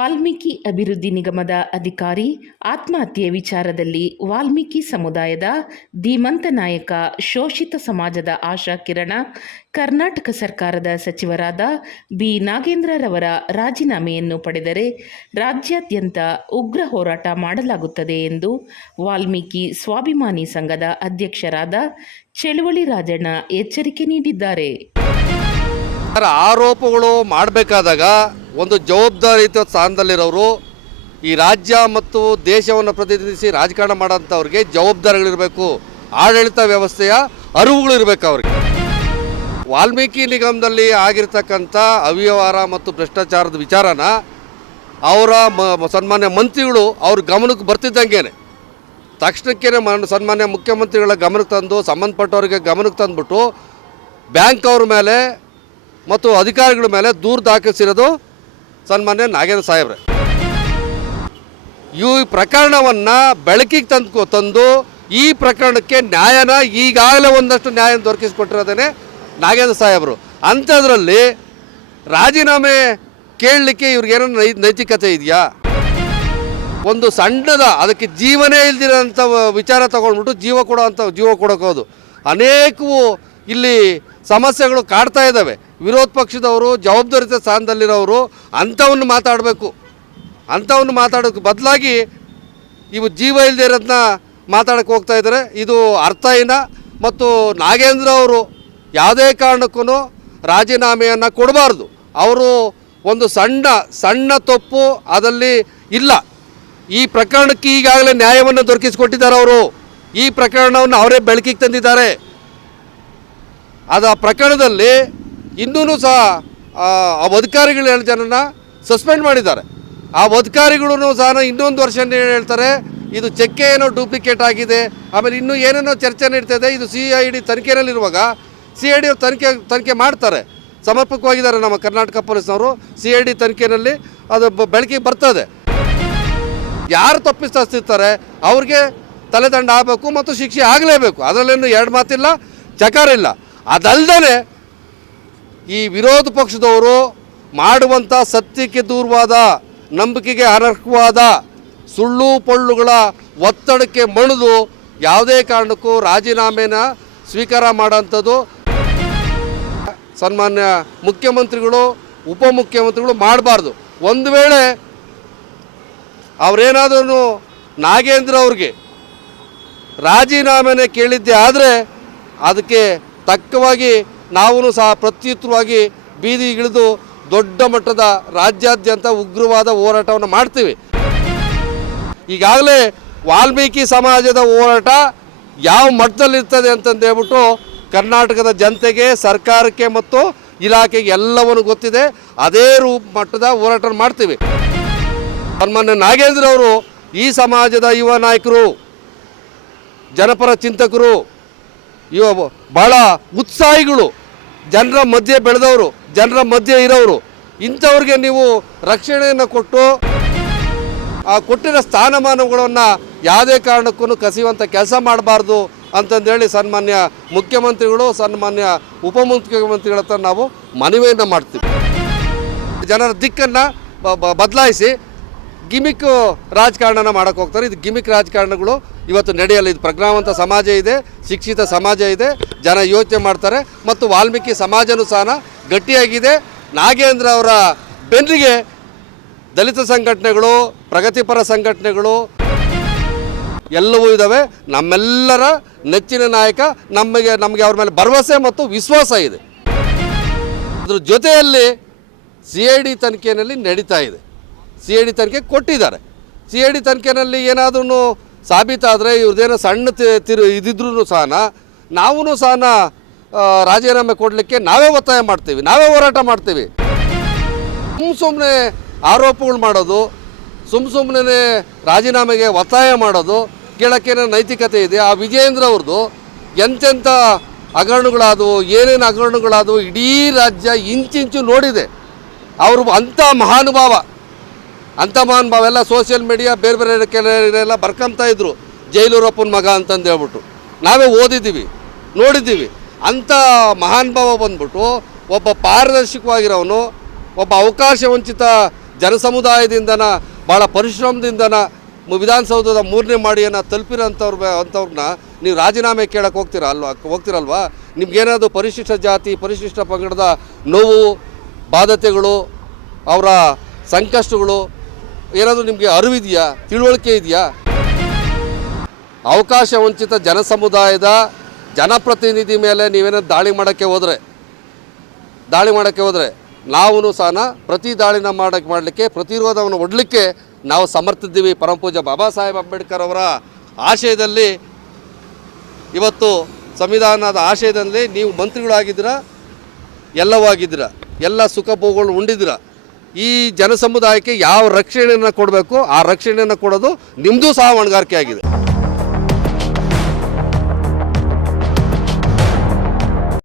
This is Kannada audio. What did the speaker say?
ವಾಲ್ಮೀಕಿ ಅಭಿವೃದ್ಧಿ ನಿಗಮದ ಅಧಿಕಾರಿ ಆತ್ಮಹತ್ಯೆ ವಿಚಾರದಲ್ಲಿ ವಾಲ್ಮೀಕಿ ಸಮುದಾಯದ ಧೀಮಂತ ನಾಯಕ ಶೋಷಿತ ಸಮಾಜದ ಆಶಾ ಕಿರಣ, ಕರ್ನಾಟಕ ಸರ್ಕಾರದ ಸಚಿವರಾದ ಬಿ. ನಾಗೇಂದ್ರರವರ ರಾಜೀನಾಮೆಯನ್ನು ಪಡೆದರೆ ರಾಜ್ಯಾದ್ಯಂತ ಉಗ್ರ ಹೋರಾಟ ಮಾಡಲಾಗುತ್ತದೆ ಎಂದು ವಾಲ್ಮೀಕಿ ಸ್ವಾಭಿಮಾನಿ ಸಂಘದ ಅಧ್ಯಕ್ಷರಾದ ಚಳುವಳಿ ರಾಜಣ್ಣ ಎಚ್ಚರಿಕೆ ನೀಡಿದ್ದಾರೆ. ಆರೋಪಗಳು ಮಾಡಬೇಕಾದಾಗ ಒಂದು ಜವಾಬ್ದಾರಿಯುತ ಸ್ಥಾನದಲ್ಲಿರೋರು, ಈ ರಾಜ್ಯ ಮತ್ತು ದೇಶವನ್ನು ಪ್ರತಿನಿಧಿಸಿ ರಾಜಕಾರಣ ಮಾಡೋಂಥವ್ರಿಗೆ ಜವಾಬ್ದಾರಿಗಳಿರಬೇಕು, ಆಡಳಿತ ವ್ಯವಸ್ಥೆಯ ಅರಿವುಗಳಿರಬೇಕು ಅವ್ರಿಗೆ. ವಾಲ್ಮೀಕಿ ನಿಗಮದಲ್ಲಿ ಆಗಿರ್ತಕ್ಕಂಥ ಅವ್ಯವಹಾರ ಮತ್ತು ಭ್ರಷ್ಟಾಚಾರದ ವಿಚಾರನ ಅವರ ಮ ಸನ್ಮಾನ್ಯ ಮಂತ್ರಿಗಳು ಅವ್ರ ಗಮನಕ್ಕೆ ಬರ್ತಿದ್ದಂಗೆ ತಕ್ಷಣಕ್ಕೆ ಮನ್ ಸನ್ಮಾನ್ಯ ಮುಖ್ಯಮಂತ್ರಿಗಳ ಗಮನಕ್ಕೆ ತಂದು, ಸಂಬಂಧಪಟ್ಟವ್ರಿಗೆ ಗಮನಕ್ಕೆ ತಂದುಬಿಟ್ಟು, ಬ್ಯಾಂಕ್ ಅವ್ರ ಮೇಲೆ ಮತ್ತು ಅಧಿಕಾರಿಗಳ ಮೇಲೆ ದೂರು ದಾಖಲಿಸಿರೋದು ಸನ್ಮಾನ್ಯ ನಾಗೇಂದ್ರ ಸಾಹೇಬ್ರೆ. ಈ ಪ್ರಕರಣವನ್ನು ಬೆಳಕಿಗೆ ತಂದು ತಂದು ಈ ಪ್ರಕರಣಕ್ಕೆ ನ್ಯಾಯನ ಈಗಾಗಲೇ ಒಂದಷ್ಟು ನ್ಯಾಯ ದೊರಕಿಸಿಕೊಟ್ಟಿರೋದೇ ನಾಗೇಂದ್ರ ಸಾಹೇಬರು. ಅಂಥದ್ರಲ್ಲಿ ರಾಜೀನಾಮೆ ಕೇಳಲಿಕ್ಕೆ ಇವ್ರಿಗೇನೋ ನೈ ನೈತಿಕತೆ ಇದೆಯಾ? ಒಂದು ಸಣ್ಣದ ಅದಕ್ಕೆ ಜೀವನೇ ಇಲ್ದಿರೋಂಥ ವಿಚಾರ ತಗೊಂಡ್ಬಿಟ್ಟು ಜೀವ ಕೊಡೋ ಅಂಥ ಜೀವ ಕೊಡೋಕೋದು ಅನೇಕವು ಇಲ್ಲಿ ಸಮಸ್ಯೆಗಳು ಕಾಡ್ತಾ ಇದ್ದಾವೆ. ವಿರೋಧ ಪಕ್ಷದವರು, ಜವಾಬ್ದಾರಿತ ಸ್ಥಾನದಲ್ಲಿರೋರು ಅಂಥವನ್ನು ಮಾತಾಡಬೇಕು. ಅಂಥವನ್ನು ಮಾತಾಡೋಕ್ಕೆ ಬದಲಾಗಿ ಇವು ಜೀವ ಇಲ್ಲದೆ ಇರೋದನ್ನ ಮಾತಾಡೋಕ್ಕೆ ಹೋಗ್ತಾ ಇದ್ದಾರೆ. ಇದು ಅರ್ಥಹೀನ. ಮತ್ತು ನಾಗೇಂದ್ರ ಅವರು ಯಾವುದೇ ಕಾರಣಕ್ಕೂ ರಾಜೀನಾಮೆಯನ್ನು ಕೊಡಬಾರ್ದು. ಅವರು ಒಂದು ಸಣ್ಣ ಸಣ್ಣ ತಪ್ಪು ಅದರಲ್ಲಿ ಇಲ್ಲ. ಈ ಪ್ರಕರಣಕ್ಕೆ ಈಗಾಗಲೇ ನ್ಯಾಯವನ್ನು ದೊರಕಿಸಿಕೊಟ್ಟಿದ್ದಾರೆ ಅವರು. ಈ ಪ್ರಕರಣವನ್ನು ಅವರೇ ಬೆಳಕಿಗೆ ತಂದಿದ್ದಾರೆ. ಅದು ಆ ಪ್ರಕರಣದಲ್ಲಿ ಇನ್ನೂ ಸಹ, ಆ ಅಧಿಕಾರಿಗಳು ಜನನ ಸಸ್ಪೆಂಡ್ ಮಾಡಿದ್ದಾರೆ. ಆ ಅಧಿಕಾರಿಗಳೂ ಸಹ ಇನ್ನೊಂದು ವರ್ಷ ಹೇಳ್ತಾರೆ, ಇದು ಚೆಕ್ಕೆ ಏನೋ ಡೂಪ್ಲಿಕೇಟ್ ಆಗಿದೆ, ಆಮೇಲೆ ಇನ್ನೂ ಏನೇನೋ ಚರ್ಚೆ ನಡೀತದೆ, ಇದು ಸಿ ಐ ಡಿ ತನಿಖೆಯಲ್ಲಿರುವಾಗ ಸಿ ಐ ಡಿ ಅವ್ರು ತನಿಖೆ ತನಿಖೆ ಮಾಡ್ತಾರೆ. ಸಮರ್ಪಕವಾಗಿದ್ದಾರೆ ನಮ್ಮ ಕರ್ನಾಟಕ ಪೊಲೀಸ್ನವರು ಸಿ ಐ ಡಿ ತನಿಖೆಯಲ್ಲಿ ಅದು ಬೆಳಕಿಗೆ ಬರ್ತದೆ. ಯಾರು ತಪ್ಪಿಸ್ತಿರ್ತಾರೆ ಅವ್ರಿಗೆ ತಲೆದಂಡ ಆಗಬೇಕು ಮತ್ತು ಶಿಕ್ಷೆ ಆಗಲೇಬೇಕು. ಅದರಲ್ಲೇನು ಎರಡು ಮಾತಿಲ್ಲ, ಚಕಾರ ಇಲ್ಲ. ಅದಲ್ಲದೆ ಈ ವಿರೋಧ ಪಕ್ಷದವರು ಮಾಡುವಂಥ ಸತ್ಯಕ್ಕೆ ದೂರವಾದ, ನಂಬಿಕೆಗೆ ಅರ್ಹವಾದ ಸುಳ್ಳು ಪೊಳ್ಳುಗಳ ಒತ್ತಡಕ್ಕೆ ಮಣಿದು ಯಾವುದೇ ಕಾರಣಕ್ಕೂ ರಾಜೀನಾಮೆನ ಸ್ವೀಕಾರ ಮಾಡೋಂಥದ್ದು ಸನ್ಮಾನ್ಯ ಮುಖ್ಯಮಂತ್ರಿಗಳು, ಉಪಮುಖ್ಯಮಂತ್ರಿಗಳು ಮಾಡಬಾರ್ದು. ಒಂದು ವೇಳೆ ಅವರೇನಾದರೂ ನಾಗೇಂದ್ರ ಅವ್ರಿಗೆ ರಾಜೀನಾಮೆನೇ ಕೇಳಿದ್ದೆ ಆದರೆ ಅದಕ್ಕೆ ತಕ್ಕವಾಗಿ ನಾವು ಸಹ ಪ್ರತ್ಯುತ್ತರವಾಗಿ ಬೀದಿಗಿಳಿದು ದೊಡ್ಡ ಮಟ್ಟದ ರಾಜ್ಯಾದ್ಯಂತ ಉಗ್ರವಾದ ಹೋರಾಟವನ್ನು ಮಾಡ್ತೀವಿ. ಈಗಾಗಲೇ ವಾಲ್ಮೀಕಿ ಸಮಾಜದ ಹೋರಾಟ ಯಾವ ಮಟ್ಟದಲ್ಲಿರ್ತದೆ ಅಂತಂದು ಹೇಳ್ಬಿಟ್ಟು ಕರ್ನಾಟಕದ ಜನತೆಗೆ, ಸರ್ಕಾರಕ್ಕೆ ಮತ್ತು ಇಲಾಖೆಗೆ ಎಲ್ಲವನ್ನು ಗೊತ್ತಿದೆ. ಅದೇ ರೂಪ ಮಟ್ಟದ ಹೋರಾಟ ಮಾಡ್ತೀವಿ. ಸನ್ಮಾನ್ಯ ನಾಗೇಂದ್ರ ಅವರು ಈ ಸಮಾಜದ ಯುವ ನಾಯಕರು, ಜನಪರ ಚಿಂತಕರು ಇವ ಭಾಳ ಉತ್ಸಾಹಿಗಳು. ಜನರ ಮಧ್ಯೆ ಬೆಳೆದವರು, ಜನರ ಮಧ್ಯೆ ಇರೋರು. ಇಂಥವ್ರಿಗೆ ನೀವು ರಕ್ಷಣೆಯನ್ನು ಕೊಟ್ಟು, ಆ ಕೊಟ್ಟಿರೋ ಸ್ಥಾನಮಾನಗಳನ್ನು ಯಾವುದೇ ಕಾರಣಕ್ಕೂ ಕಸಿಯುವಂಥ ಕೆಲಸ ಮಾಡಬಾರ್ದು ಅಂತಂದೇಳಿ ಸನ್ಮಾನ್ಯ ಮುಖ್ಯಮಂತ್ರಿಗಳು, ಸನ್ಮಾನ್ಯ ಉಪಮುಖ್ಯಮಂತ್ರಿಗಳ ಹತ್ರ ನಾವು ಮನವಿಯನ್ನು ಮಾಡ್ತೀವಿ. ಜನರ ದಿಕ್ಕನ್ನು ಬದಲಾಯಿಸಿ ಗಿಮಿಕ್ ರಾಜಕಾರಣನ ಮಾಡಕ್ಕೆ ಹೋಗ್ತಾರೆ. ಇದು ಗಿಮಿಕ್ ರಾಜಕಾರಣಗಳು. ಇವತ್ತು ನಡೆಯಲ್ಲ ಇದು ಪ್ರಜ್ಞಾವಂತ ಸಮಾಜ ಇದೆ, ಶಿಕ್ಷಿತ ಸಮಾಜ ಇದೆ. ಜನ ಯೋಚನೆ ಮಾಡ್ತಾರೆ. ಮತ್ತು ವಾಲ್ಮೀಕಿ ಸಮಾಜನೂ ಸಹ ಗಟ್ಟಿಯಾಗಿದೆ. ನಾಗೇಂದ್ರ ಅವರ ಬೆನ್ನಿಗೆ ದಲಿತ ಸಂಘಟನೆಗಳು, ಪ್ರಗತಿಪರ ಸಂಘಟನೆಗಳು ಎಲ್ಲವೂ ಇದ್ದಾವೆ ನಮ್ಮೆಲ್ಲರ ನೆಚ್ಚಿನ ನಾಯಕ, ನಮಗೆ ನಮಗೆ ಅವ್ರ ಮೇಲೆ ಭರವಸೆ ಮತ್ತು ವಿಶ್ವಾಸ ಇದೆ. ಅದ್ರ ಜೊತೆಯಲ್ಲಿ ಸಿ ಐ ಡಿ ತನಿಖೆಯಲ್ಲಿ ನಡೀತಾ ಇದೆ. ಸಿ ಐ ಡಿ ತನಿಖೆ ಕೊಟ್ಟಿದ್ದಾರೆ. ಸಿ ಐ ಡಿ ತನಿಖೆನಲ್ಲಿ ಏನಾದ್ರೂ ಸಾಬೀತಾದರೆ ಇವ್ರದ್ದೇನೋ ಸಣ್ಣ ತಿರು ಇದಿದ್ರೂ ಸಹ ನಾವೂ ಸಹ ರಾಜೀನಾಮೆ ಕೊಡಲಿಕ್ಕೆ ನಾವೇ ಒತ್ತಾಯ ಮಾಡ್ತೀವಿ, ನಾವೇ ಹೋರಾಟ ಮಾಡ್ತೀವಿ. ಸುಮ್ಮ ಸುಮ್ಮನೆ ಆರೋಪಗಳು ಮಾಡೋದು ಸುಮ್ಮ ಸುಮ್ಮನೆ ರಾಜೀನಾಮೆಗೆ ಒತ್ತಾಯ ಮಾಡೋದು, ಕೇಳೋಕ್ಕೇನೋ ನೈತಿಕತೆ ಇದೆ. ಆ ವಿಜಯೇಂದ್ರ ಅವ್ರದ್ದು ಎಂತೆಂಥ ಹಗರಣಗಳಾದವು, ಏನೇನು ಹಗರಣಗಳಾದವು ಇಡೀ ರಾಜ್ಯ ಇಂಚಿಂಚು ನೋಡಿದೆ. ಅವರು ಅಂಥ ಮಹಾನುಭಾವ. ಅಂಥ ಮಹಾನುಭಾವ ಎಲ್ಲ ಸೋಷಿಯಲ್ ಮೀಡಿಯಾ ಬೇರೆ ಬೇರೆ ಕೆಲವರೆಲ್ಲ ಬರ್ಕೊಂತ ಇದ್ರು. ಜೈಲೂರಪ್ಪನ ಮಗ ಅಂತಂದು ಹೇಳ್ಬಿಟ್ಟು. ನಾವೇ ಓದಿದ್ದೀವಿ, ನೋಡಿದ್ದೀವಿ. ಅಂಥ ಮಹಾನುಭಾವ ಬಂದ್ಬಿಟ್ಟು ಒಬ್ಬ ಪಾರದರ್ಶಕವಾಗಿರೋನು, ಒಬ್ಬ ಅವಕಾಶ ವಂಚಿತ ಜನಸಮುದಾಯದಿಂದನ ಭಾಳ ಪರಿಶ್ರಮದಿಂದನ ವಿಧಾನಸೌಧದ ಮೂರನೇ ಮಾಡಿಯನ್ನು ತಲುಪಿರೋಂಥವ್ರ ಅಂಥವ್ರನ್ನ ನೀವು ರಾಜೀನಾಮೆ ಕೇಳಕ್ಕೆ ಹೋಗ್ತೀರಾ ಅಲ್ವಾ, ಹೋಗ್ತಿರಲ್ವಾ? ನಿಮ್ಗೇನಾದರೂ ಪರಿಶಿಷ್ಟ ಜಾತಿ, ಪರಿಶಿಷ್ಟ ಪಂಗಡದ ನೋವು, ಬಾಧತೆಗಳು, ಅವರ ಸಂಕಷ್ಟಗಳು ಏನಾದರೂ ನಿಮಗೆ ಅರಿವಿದೆಯಾ ತಿಳುವಳಿಕೆ ಇದೆಯಾ? ಅವಕಾಶ ವಂಚಿತ ಜನಸಮುದಾಯದ ಜನಪ್ರತಿನಿಧಿ ಮೇಲೆ ನೀವೇನೋ ದಾಳಿ ಮಾಡೋಕ್ಕೆ ಹೋದರೆ, ದಾಳಿ ಮಾಡೋಕ್ಕೆ ಹೋದರೆ ನಾವು ಸಹ ಪ್ರತಿ ದಾಳಿನ ಮಾಡಕ್ಕೆ ಮಾಡಲಿಕ್ಕೆ, ಪ್ರತಿರೋಧವನ್ನು ಒಡ್ಲಿಕ್ಕೆ ನಾವು ಸಮರ್ಥಿದ್ದೀವಿ. ಪರಮಪೂಜ ಬಾಬಾ ಸಾಹೇಬ್ ಅಂಬೇಡ್ಕರ್ ಅವರ ಆಶಯದಲ್ಲಿ ಇವತ್ತು ಸಂವಿಧಾನದ ಆಶಯದಲ್ಲಿ ನೀವು ಮಂತ್ರಿಗಳಾಗಿದ್ದೀರಾ? ಎಲ್ಲವೂ ಆಗಿದ್ದೀರ ಎಲ್ಲ ಸುಖ ಭೋಗಗಳು ಉಂಡಿದ್ದೀರ? ಈ ಜನಸಮುದಾಯಕ್ಕೆ ಯಾವ ರಕ್ಷಣೆಯನ್ನು ಕೊಡಬೇಕು ಆ ರಕ್ಷಣೆಯನ್ನು ಕೊಡೋದು ನಿಮ್ಮದು ಸಹ ಹೊಣೆಗಾರಿಕೆ ಆಗಿದೆ.